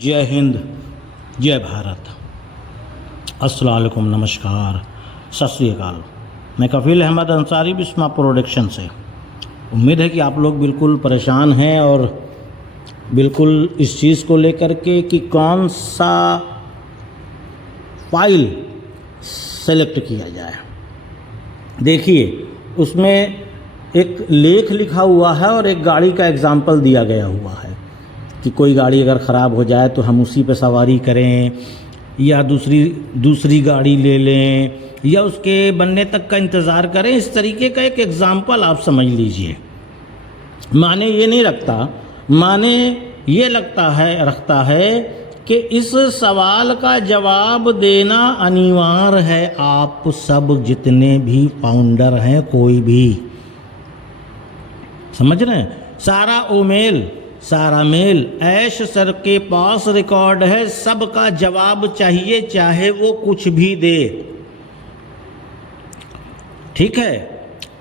जय हिंद, जय भारत, अस्सलाम वालेकुम, नमस्कार, सत श्री अकाल। मैं कफील अहमद अंसारी बिस्मा प्रोडक्शन से। उम्मीद है कि आप लोग बिल्कुल परेशान हैं और बिल्कुल इस चीज़ को लेकर के कि कौन सा फाइल सेलेक्ट किया जाए। देखिए, उसमें एक लेख लिखा हुआ है और एक गाड़ी का एग्जाम्पल दिया गया हुआ है कि कोई गाड़ी अगर ख़राब हो जाए तो हम उसी पे सवारी करें या दूसरी गाड़ी ले लें या उसके बनने तक का इंतज़ार करें। इस तरीके का एक एग्ज़ाम्पल आप समझ लीजिए। माने ये नहीं रखता, माने ये रखता है कि इस सवाल का जवाब देना अनिवार्य है। आप सब जितने भी फाउंडर हैं, कोई भी, समझ रहे हैं, सारा मेल ऐश सर के पास रिकॉर्ड है। सबका जवाब चाहिए, चाहे वो कुछ भी दे। ठीक है।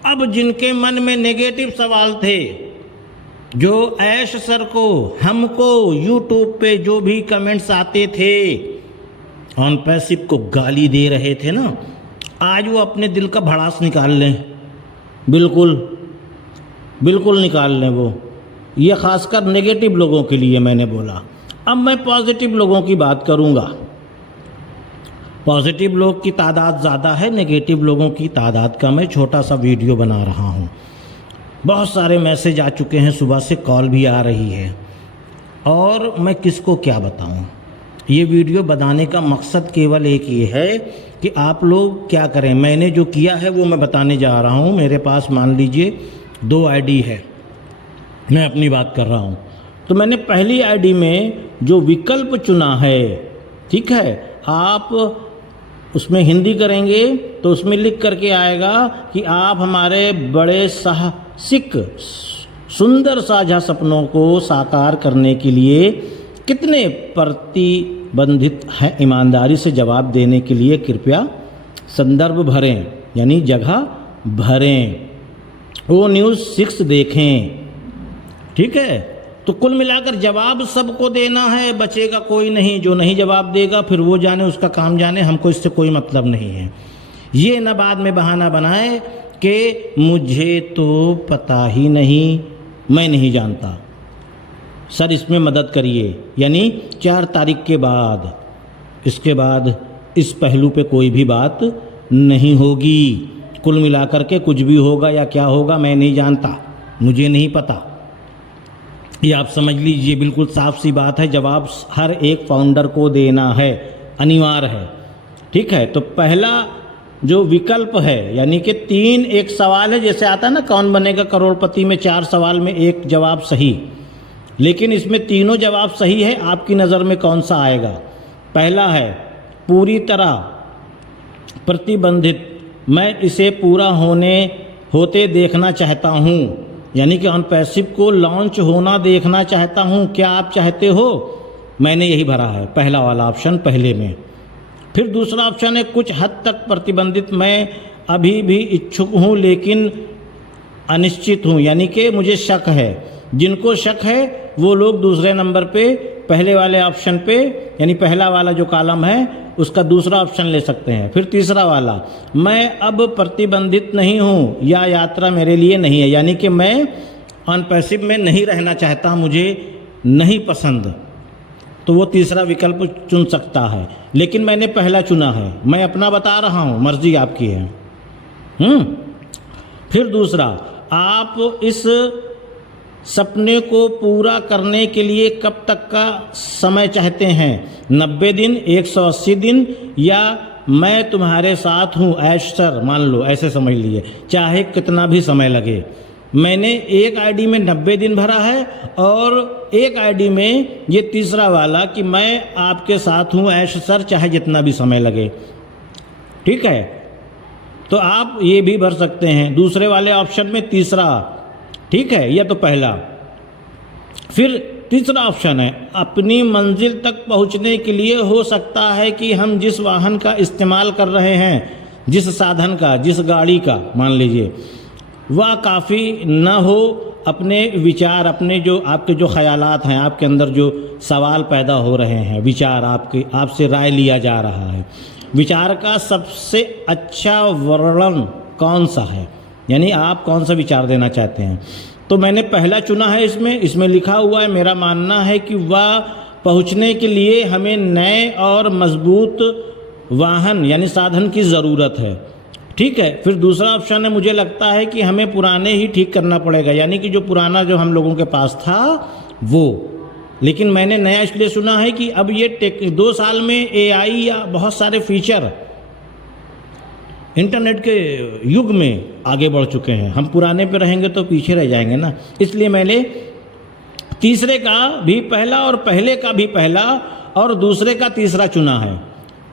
अब जिनके मन में नेगेटिव सवाल थे, जो ऐश सर को, हमको यूट्यूब पे जो भी कमेंट्स आते थे, ऑन पैसिव को गाली दे रहे थे ना, आज वो अपने दिल का भड़ास निकाल लें। बिल्कुल निकाल लें। वो ये खासकर नेगेटिव लोगों के लिए मैंने बोला। अब मैं पॉजिटिव लोगों की बात करूंगा। पॉजिटिव लोग की तादाद ज़्यादा है, नेगेटिव लोगों की तादाद कम है। छोटा सा वीडियो बना रहा हूं। बहुत सारे मैसेज आ चुके हैं, सुबह से कॉल भी आ रही है और मैं किसको क्या बताऊं। ये वीडियो बनाने का मकसद केवल एक ये है कि आप लोग क्या करें। मैंने जो किया है वो मैं बताने जा रहा हूं। मेरे पास मान लीजिए 2 आईडी है, मैं अपनी बात कर रहा हूँ। तो मैंने पहली आईडी में जो विकल्प चुना है, ठीक है, आप उसमें हिंदी करेंगे तो उसमें लिख करके आएगा कि आप हमारे बड़े साहसिक सुंदर साझा सपनों को साकार करने के लिए कितने प्रतिबंधित हैं। ईमानदारी से जवाब देने के लिए कृपया संदर्भ भरें, यानी जगह भरें। वो न्यूज़ 6 देखें। ठीक है। तो कुल मिलाकर जवाब सबको देना है, बचेगा कोई नहीं। जो नहीं जवाब देगा फिर वो जाने, उसका काम जाने, हमको इससे कोई मतलब नहीं है। ये न बाद में बहाना बनाए कि मुझे तो पता ही नहीं, मैं नहीं जानता। सर इसमें मदद करिए, यानी 4 तारीख के बाद, इसके बाद इस पहलू पे कोई भी बात नहीं होगी। कुल मिलाकर के कुछ भी होगा या क्या होगा मैं नहीं जानता, मुझे नहीं पता। ये आप समझ लीजिए, बिल्कुल साफ सी बात है। जवाब हर एक फाउंडर को देना है, अनिवार्य है। ठीक है। तो पहला जो विकल्प है, यानी कि 3 एक सवाल है, जैसे आता है ना कौन बनेगा करोड़पति में, 4 सवाल में 1 जवाब सही, लेकिन इसमें तीनों जवाब सही है। आपकी नज़र में कौन सा आएगा? पहला है पूरी तरह प्रतिबंधित, मैं इसे पूरा होते देखना चाहता हूँ, यानी कि ऑन पैसिव को लॉन्च होना देखना चाहता हूं। क्या आप चाहते हो? मैंने यही भरा है, पहला वाला ऑप्शन पहले में। फिर दूसरा ऑप्शन है कुछ हद तक प्रतिबंधित, मैं अभी भी इच्छुक हूं लेकिन अनिश्चित हूं, यानी कि मुझे शक है। जिनको शक है वो लोग दूसरे नंबर पे, पहले वाले ऑप्शन पे, यानी पहला वाला जो कॉलम है उसका दूसरा ऑप्शन ले सकते हैं। फिर तीसरा वाला, मैं अब प्रतिबंधित नहीं हूँ या यात्रा मेरे लिए नहीं है, यानी कि मैं ऑन पैसिव में नहीं रहना चाहता, मुझे नहीं पसंद, तो वो तीसरा विकल्प चुन सकता है। लेकिन मैंने पहला चुना है, मैं अपना बता रहा हूँ, मर्जी आपकी है। फिर दूसरा, आप इस सपने को पूरा करने के लिए कब तक का समय चाहते हैं? 90 दिन, 180 दिन, या मैं तुम्हारे साथ हूँ ऐश सर, मान लो, ऐसे समझ लीजिए, चाहे कितना भी समय लगे। मैंने एक आईडी में 90 दिन भरा है और एक आईडी में ये तीसरा वाला कि मैं आपके साथ हूँ ऐश सर, चाहे जितना भी समय लगे। ठीक है। तो आप ये भी भर सकते हैं दूसरे वाले ऑप्शन में, तीसरा। ठीक है, यह तो पहला। फिर तीसरा ऑप्शन है अपनी मंजिल तक पहुंचने के लिए हो सकता है कि हम जिस वाहन का इस्तेमाल कर रहे हैं, जिस साधन का, जिस गाड़ी का, मान लीजिए, वह काफ़ी न हो, अपने विचार, अपने जो आपके जो ख्यालात हैं, आपके अंदर जो सवाल पैदा हो रहे हैं, विचार आपसे राय लिया जा रहा है, विचार का सबसे अच्छा वर्णन कौन सा है, यानी आप कौन सा विचार देना चाहते हैं। तो मैंने पहला चुना है। इसमें लिखा हुआ है, मेरा मानना है कि वह पहुंचने के लिए हमें नए और मजबूत वाहन यानी साधन की ज़रूरत है। ठीक है। फिर दूसरा ऑप्शन है, मुझे लगता है कि हमें पुराने ही ठीक करना पड़ेगा, यानी कि जो पुराना जो हम लोगों के पास था वो। लेकिन मैंने नया इसलिए सुना है कि अब ये 2 साल में AI या बहुत सारे फीचर इंटरनेट के युग में आगे बढ़ चुके हैं। हम पुराने पे रहेंगे तो पीछे रह जाएंगे ना। इसलिए मैंने तीसरे का भी पहला और पहले का भी पहला और दूसरे का तीसरा चुना है।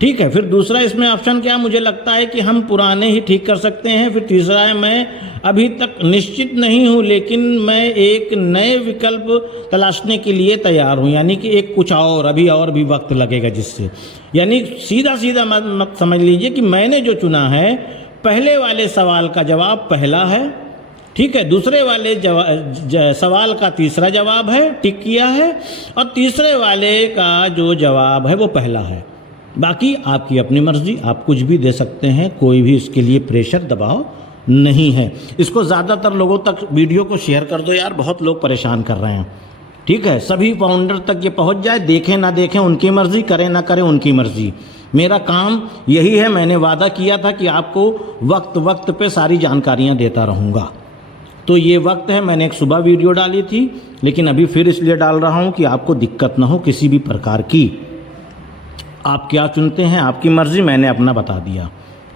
ठीक है। फिर दूसरा इसमें ऑप्शन क्या, मुझे लगता है कि हम पुराने ही ठीक कर सकते हैं। फिर तीसरा है, मैं अभी तक निश्चित नहीं हूँ लेकिन मैं एक नए विकल्प तलाशने के लिए तैयार हूँ, यानी कि एक कुछ और अभी और भी वक्त लगेगा जिससे, यानी सीधा मत समझ लीजिए कि मैंने जो चुना है पहले वाले सवाल का जवाब पहला है। ठीक है। दूसरे वाले सवाल का तीसरा जवाब है, टिक किया है, और तीसरे वाले का जो जवाब है वो पहला है। बाकी आपकी अपनी मर्जी, आप कुछ भी दे सकते हैं, कोई भी इसके लिए प्रेशर दबाव नहीं है। इसको ज़्यादातर लोगों तक वीडियो को शेयर कर दो यार, बहुत लोग परेशान कर रहे हैं। ठीक है। सभी फाउंडर तक ये पहुंच जाए, देखें ना देखें उनकी मर्जी, करें ना करें उनकी मर्जी। मेरा काम यही है, मैंने वादा किया था कि आपको वक्त पे सारी जानकारियाँ देता रहूँगा। तो ये वक्त है, मैंने एक सुबह वीडियो डाली थी, लेकिन अभी फिर इसलिए डाल रहा हूँ कि आपको दिक्कत ना हो किसी भी प्रकार की। आप क्या चुनते हैं आपकी मर्ज़ी, मैंने अपना बता दिया।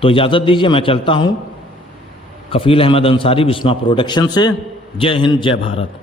तो इजाज़त दीजिए, मैं चलता हूँ। कफ़ील अहमद अंसारी, बिस्मा प्रोडक्शन से। जय हिंद, जय भारत।